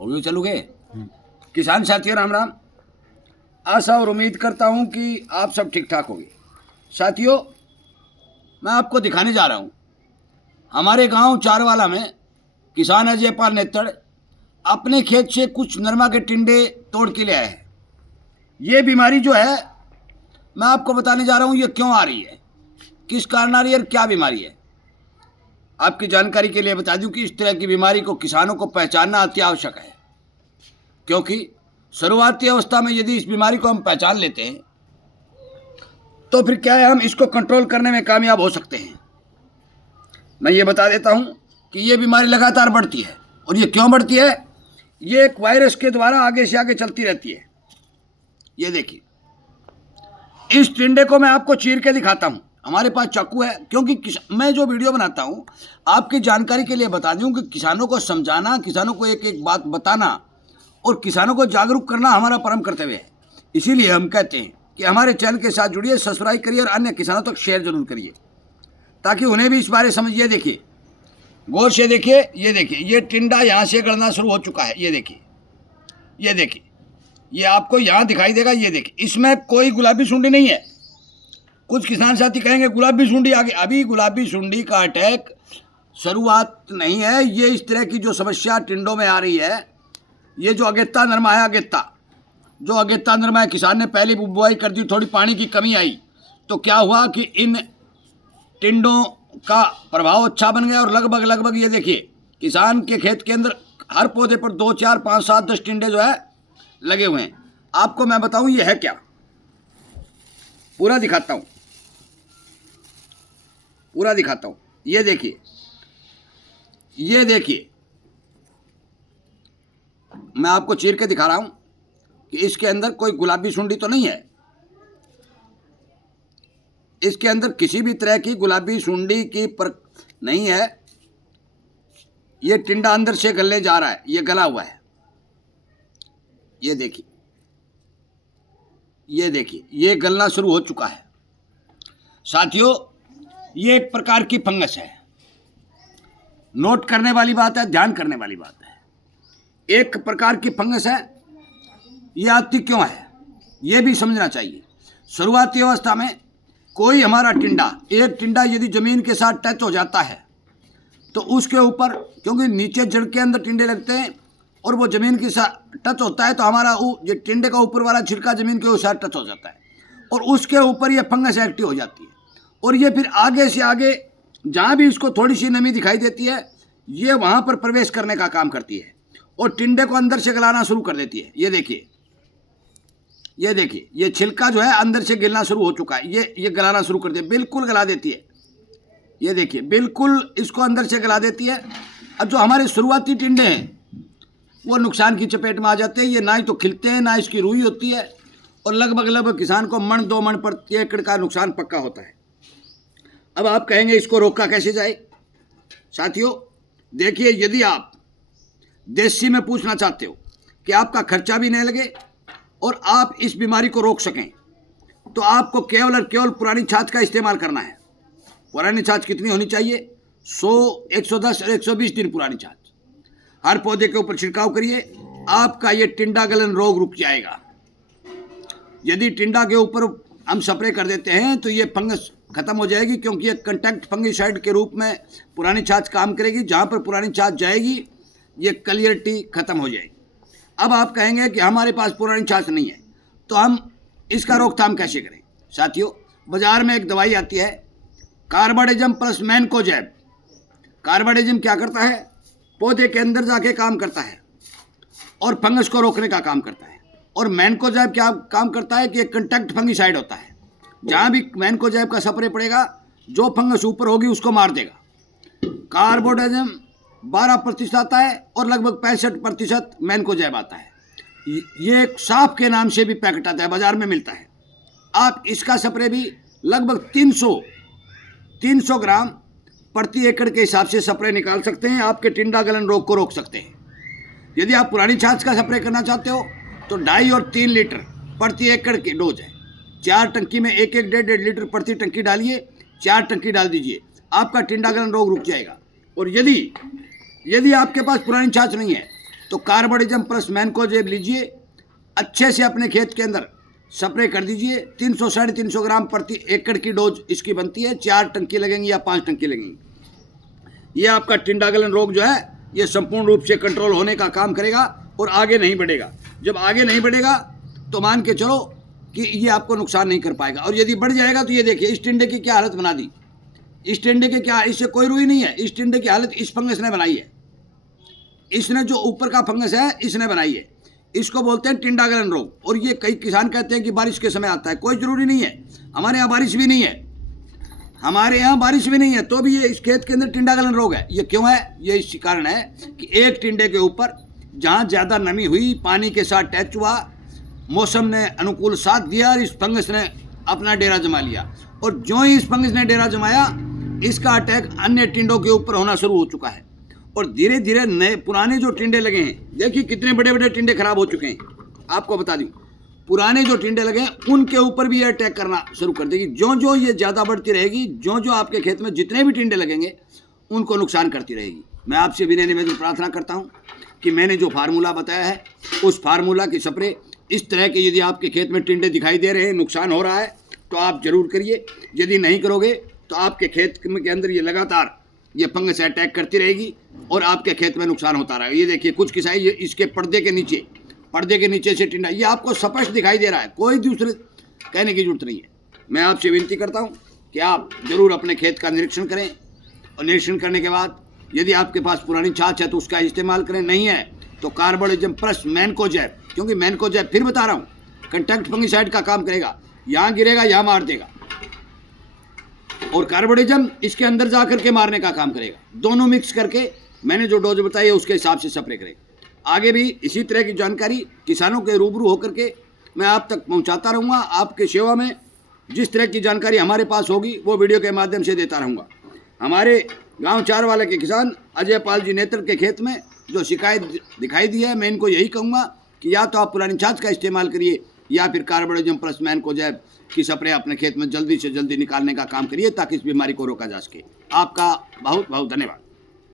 हो गए चलोगे। किसान साथियों राम राम। आशा और उम्मीद करता हूँ कि आप सब ठीक ठाक होंगे। साथियों, मैं आपको दिखाने जा रहा हूँ हमारे गांव चारवाला में किसान अजय पाल नेतड़ अपने खेत से कुछ नरमा के टिंडे तोड़ के ले आए हैं। ये बीमारी जो है मैं आपको बताने जा रहा हूँ ये क्यों आ रही है, किस कारण आ रही है और क्या बीमारी है। आपकी जानकारी के लिए बता दूं कि इस तरह की बीमारी को किसानों को पहचानना अति आवश्यक है, क्योंकि शुरुआती अवस्था में यदि इस बीमारी को हम पहचान लेते हैं तो फिर क्या है, हम इसको कंट्रोल करने में कामयाब हो सकते हैं। मैं ये बता देता हूं कि ये बीमारी लगातार बढ़ती है। और ये क्यों बढ़ती है? ये एक वायरस के द्वारा आगे से आगे चलती रहती है। ये देखिए, इस टिंडे को मैं आपको चीर के दिखाता हूं। हमारे पास चाकू है, क्योंकि मैं जो वीडियो बनाता हूं आपकी जानकारी के लिए बता दूं कि किसानों को समझाना, किसानों को एक एक बात बताना और किसानों को जागरूक करना हमारा परम कर्तव्य है। इसीलिए हम कहते हैं कि हमारे चैनल के साथ जुड़िए, सब्सक्राइब करिए और अन्य किसानों तक शेयर जरूर करिए ताकि उन्हें भी इस बारे समझिए। देखिए, गौर से देखिए, ये देखिए, ये टिंडा यहाँ से गड़ना शुरू हो चुका है। ये देखिए, ये देखिए, ये आपको यहाँ दिखाई देगा। ये देखिए, इसमें कोई गुलाबी सुंडी नहीं है। कुछ किसान साथी कहेंगे गुलाबी सुंडी आ गई। अभी गुलाबी सुंडी का अटैक शुरुआत नहीं है। ये इस तरह की जो समस्या टिंडों में आ रही है, ये जो अगेता नरमा है, अगेता नरमा है, किसान ने पहले बुआई कर दी, थोड़ी पानी की कमी आई तो क्या हुआ कि इन टिंडों का प्रभाव अच्छा बन गया और लगभग ये देखिए, किसान के खेत के अंदर हर पौधे पर 2, 4, 5, 7, 10 टिंडे जो है लगे हुए हैं। आपको मैं बताऊं ये है क्या, पूरा दिखाता हूं। ये देखिए, मैं आपको चीर के दिखा रहा हूं कि इसके अंदर कोई गुलाबी सुंडी तो नहीं है। इसके अंदर किसी भी तरह की गुलाबी सुंडी की नहीं है। ये टिंडा अंदर से गलने जा रहा है, ये गला हुआ है। ये देखिए, ये गलना शुरू हो चुका है। साथियों, ये एक प्रकार की फंगस है। नोट करने वाली बात है, ध्यान करने वाली बात है। एक प्रकार की फंगस है। ये आती क्यों है ये भी समझना चाहिए। शुरुआती अवस्था में कोई हमारा एक टिंडा यदि जमीन के साथ टच हो जाता है तो उसके ऊपर, क्योंकि नीचे जड़ के अंदर टिंडे लगते हैं और वो जमीन के साथ टच होता है तो हमारा ये टिंडे का ऊपर वाला छिलका जमीन के साथ टच हो जाता है और उसके ऊपर ये फंगस एक्टिव हो जाती है। और ये फिर आगे से आगे जहाँ भी इसको थोड़ी सी नमी दिखाई देती है, ये वहाँ पर प्रवेश करने का काम करती है और टिंडे को अंदर से गलाना शुरू कर देती है। ये देखिए, ये छिलका जो है अंदर से गिरना शुरू हो चुका है। ये गलाना शुरू कर दिया, बिल्कुल गला देती है। ये देखिए, बिल्कुल इसको अंदर से गला देती है। अब जो हमारे शुरुआती टिंडे हैं वो नुकसान की चपेट में आ जाते हैं। ये ना ही तो खिलते हैं, ना इसकी रूई होती है और लगभग किसान को 1-2 मन प्रति एकड़ का नुकसान पक्का होता है। अब आप कहेंगे इसको रोका कैसे जाए? साथियों देखिए, यदि आप देसी में पूछना चाहते हो कि आपका खर्चा भी नहीं लगे और आप इस बीमारी को रोक सकें तो आपको केवल और केवल पुरानी छाछ का इस्तेमाल करना है। पुरानी छाछ कितनी होनी चाहिए? 100, 110 और 120 दिन पुरानी छाछ हर पौधे के ऊपर छिड़काव करिए। आपका ये टिंडा गलन रोग रुक जाएगा। यदि टिंडा के ऊपर हम स्प्रे कर देते हैं तो ये फंगस खत्म हो जाएगी, क्योंकि ये कंटैक्ट फंगिसाइड के रूप में पुरानी छाछ काम करेगी। जहाँ पर पुरानी छाछ जाएगी ये क्लियरिटी खत्म हो जाएगी। अब आप कहेंगे कि हमारे पास पुरानी छाछ नहीं है तो हम इसका रोकथाम कैसे करें? साथियों, बाजार में एक दवाई आती है कार्बाडेजम प्लस मैनकोजेब। कार्बाडेजम क्या करता है? पौधे के अंदर जाके काम करता है और फंगस को रोकने का काम करता है। और मैनकोजेब क्या काम करता है कि एक कंटैक्ट फंगिसाइड होता है। जहाँ भी मैनकोजेब का स्प्रे पड़ेगा, जो फंगस ऊपर होगी उसको मार देगा। कार्बाडेजम 12% आता है और लगभग 65% मैनकोजेब आता है। ये एक साफ के नाम से भी पैकेट आता है, बाजार में मिलता है। आप इसका स्प्रे भी लगभग 300 ग्राम प्रति एकड़ के हिसाब से स्प्रे निकाल सकते हैं। आपके टिंडा गलन रोग को रोक सकते हैं। यदि आप पुरानी छाछ का स्प्रे करना चाहते हो तो 2.5 और 3 लीटर प्रति एकड़ की डोज है। 4 टंकी में 1-1, 1.5 लीटर प्रति टंकी डालिए। 4 टंकी डाल दीजिए, आपका टिंडा गलन रोग रुक जाएगा। और यदि आपके पास पुरानी छाछ नहीं है तो कार्बोडिजम प्लस मैनकोजेब लीजिए, अच्छे से अपने खेत के अंदर स्प्रे कर दीजिए। 300 साढ़े 300 ग्राम प्रति एकड़ की डोज इसकी बनती है। 4 टंकी लगेंगी या 5 टंकी लगेंगी। ये आपका टिंडा गलन रोग जो है ये संपूर्ण रूप से कंट्रोल होने का काम करेगा और आगे नहीं बढ़ेगा। जब आगे नहीं बढ़ेगा तो मान के चलो कि ये आपको नुकसान नहीं कर पाएगा, और यदि बढ़ जाएगा तो ये देखिए इस टिंडे की क्या हालत बना दी। इस टिंडे के क्या, इससे कोई रुई नहीं है। इस टिंडे की हालत इस फंगस ने बनाई है। इसने जो ऊपर का फंगस है इसने बनाई है। इसको बोलते हैं टिंडा गलन रोग। और ये कई किसान कहते हैं कि बारिश के समय आता है। कोई ज़रूरी नहीं है। हमारे यहाँ बारिश भी नहीं है, हमारे यहाँ बारिश भी नहीं है, तो भी ये इस खेत के अंदर टिंडा गलन रोग है। ये क्यों है? ये इस कारण है कि एक टिंडे के ऊपर जहाँ ज़्यादा नमी हुई, पानी के साथ टच हुआ, मौसम ने अनुकूल साथ दिया और इस फंगस ने अपना डेरा जमा लिया। और जो ही इस फंगस ने डेरा जमाया, इसका अटैक अन्य टिंडों के ऊपर होना शुरू हो चुका है। और धीरे धीरे नए पुराने जो टिंडे लगे हैं, देखिए कितने बड़े बड़े टिंडे खराब हो चुके हैं। आपको बता दूं, पुराने जो टिंडे लगे हैं उनके ऊपर भी ये अटैक करना शुरू कर देगी। जो जो ये ज़्यादा बढ़ती रहेगी, जो जो आपके खेत में जितने भी टिंडे लगेंगे उनको नुकसान करती रहेगी। मैं आपसे विनय निवेदन प्रार्थना करता हूँ कि मैंने जो फार्मूला बताया है उस फार्मूला की स्प्रे इस तरह के, यदि आपके खेत में टिंडे दिखाई दे रहे हैं, नुकसान हो रहा है, तो आप जरूर करिए। यदि नहीं करोगे तो आपके खेत के अंदर ये लगातार ये फंगस अटैक करती रहेगी और आपके खेत में नुकसान होता रहेगा। ये देखिए कुछ किसान ये इसके पर्दे के नीचे से टिंडा, ये आपको स्पष्ट दिखाई दे रहा है, कोई दूसरे कहने की जरूरत नहीं है। मैं आपसे विनती करता हूँ कि आप जरूर अपने खेत का निरीक्षण करें, और निरीक्षण करने के बाद यदि आपके पास पुरानी छाछ है तो उसका इस्तेमाल करें, नहीं है तो कार्बोडिजम प्लस मैनकोजेब, क्योंकि मैनकोजेब फिर बता रहा हूँ कंटैक्ट फंगिसाइड का काम करेगा, यहाँ गिरेगा यहाँ मार देगा, और कार्बोडिजम इसके अंदर जा करके मारने का काम करेगा। दोनों मिक्स करके मैंने जो डोज बताई है उसके हिसाब से स्प्रे करेगा। आगे भी इसी तरह की जानकारी किसानों के रूबरू होकर के मैं आप तक पहुंचाता रहूंगा। आपके सेवा में जिस तरह की जानकारी हमारे पास होगी वो वीडियो के माध्यम से देता रहूंगा। हमारे गांव चार वाले के किसान अजय पाल जी नेत्र के खेत में जो शिकायत दिखाई दी है, मैं इनको यही कहूँगा कि या तो आप पुरानी छाछ का इस्तेमाल करिए या फिर कार्बोडिजम प्लस मैनकोजेब की स्प्रे अपने खेत में जल्दी से जल्दी निकालने का काम करिए ताकि इस बीमारी को रोका जा सके। आपका बहुत बहुत धन्यवाद।